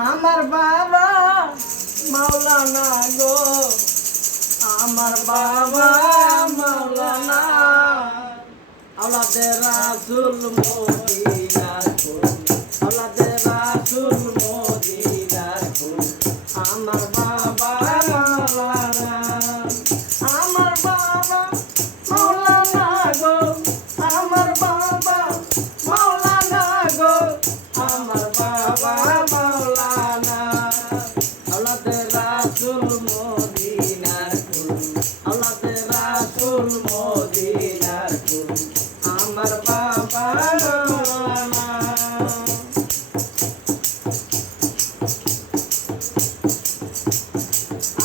আমার বাবা মাওলানা গো, আমার বাবা মাওলানা, আওলাদে রাসূল মদিনার ফুল, আওলাদে রাসূল মদিনার ফুল, আমার বাবা মাওলানা, আমার বাবা মাওলানা গো, আমার বাবা মাওলানা গো, আমার বাবা মাওলানা, আওলাদে রাসূল মদিনার ফুল, আওলাদে রাসূল মদিনার ফুল, আমার বাবা মাওলানা।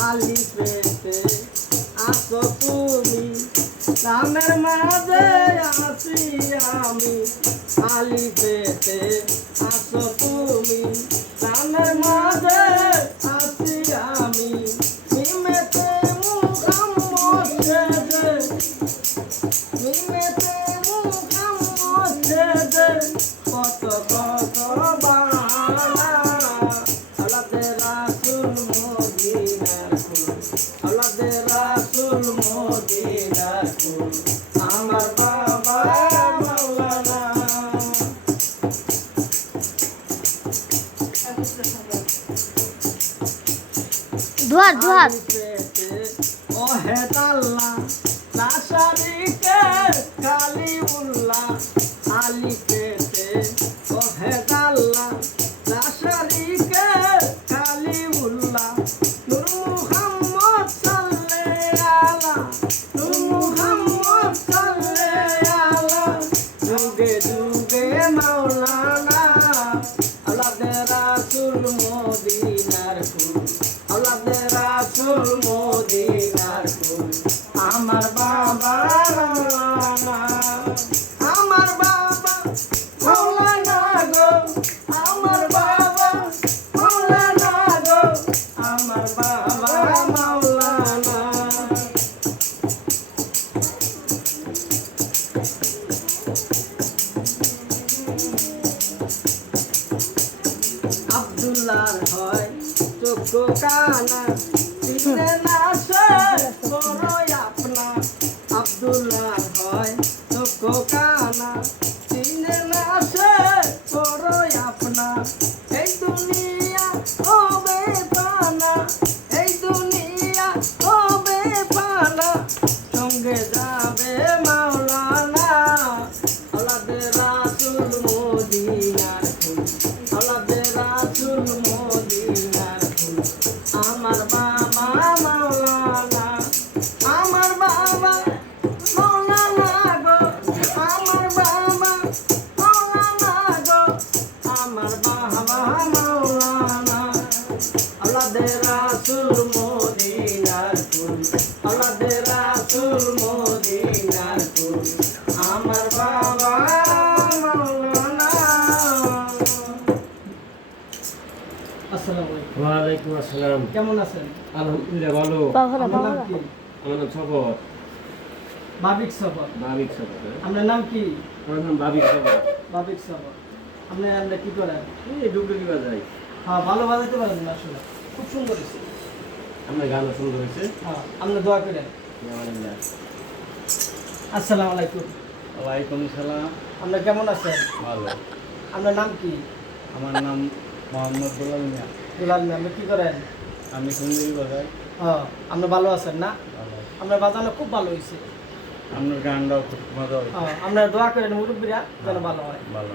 আলিফেতে আসো তুমি, রামের মাঝে আসি আমি, আলিফেতে আসো তুমি, রামের মাঝে আসি আমি, মিমেতে মুহাম্মদ ছেড়ে, মিমেতে মুহাম্মদ ছেড়ে, কত কত বাহানা, আওলাদে রাসূল মদিনার ফুল, আওলাদে রাসূল মদিনার ফুল, আমার বাবা মাওলানা। দুহাত দুহাত ও হে আল্লাহ লা শারীকা কালিউল্লাহ, আলিফেতে ও হে আল্লাহ লা শারীকা কালিউল্লাহ, নূর মুহাম্মদ সাল্লাল্লাহু আলা, নূর মুহাম্মদ সাল্লাল্লাহু আলা, যুগে যুগে মাওলানা, আওলাদে রাসূল মদিনার ফুল, আওলাদে রাসূল মদিনার ফুল, আমার বাবা মাওলানা, আমার বাবা মাওলানা গো, আমার বাবা মাওলানা গো, আমার বাবা মাওলানা। আব্দুল্লাহর হয় চক্ষু কানা, চিনে না সে বড়ই আপনা, আব্দুল্লাহর হয় চক্ষু কানা, চিনে না সে বড়ই আপনা, এই দুনিয়া হবে পানা, এই দুনিয়া হবে পানা, সঙ্গে যাবে মাওলানা, আওলাদে রাসূল মদিনার ফুল, আওলাদে রাসূল মদিনার ফুল, আমার বাবা মাওলানা, আমার বাবা মাওলানা গো, আমার বাবা মাওলানা গো, আমার বাবা মাওলানা, আওলাদে রাসূল মদিনার ফুল, আওলাদে রাসূল মদিনার ফুল, আমার বাবা মাওলানা। আসসালামু আলাইকুম। ওয়ালাইকুম আসসালাম। কেমন আছেন? আলহামদুলিল্লাহ ভালো। বাহরা আপনার নাম বাহরা কি? আমার নাম সফর। বাবিক সফর। ভাবিক সফর। আপনার নাম কি? আমার নাম ভাবিক সফর। বাবিক সফর। আপনি কি করেন? এই ডুগডুগি বাজাই। হ্যাঁ, ভালো বাজাইতে পারেন না আসলে। খুব সুন্দর হয়েছে। আপনার গানও সুন্দর হয়েছে। হ্যাঁ, আপনি দোয়া করেন। আলহামদুলিল্লাহ। আসসালামু আলাইকুম। ওয়ালাইকুম সালাম। আপনি কেমন আছেন? ভালো। আপনার নাম কি? আমার নাম মোহাম্মদ দুলাল মিয়া। দুলাল মিয়া। আপনি কি করেন? আমি সুন্দরী বাজাই। হ্যাঁ, আপনি ভালো আছেন না? ভালো। আপনার বাজানো খুব ভালো হয়েছে। আপনার গানটাও খুব মজা হয়েছে। হ্যাঁ, আপনারা দোয়া করেন মুরব্বীরা যেন ভালো হয়। ভালো।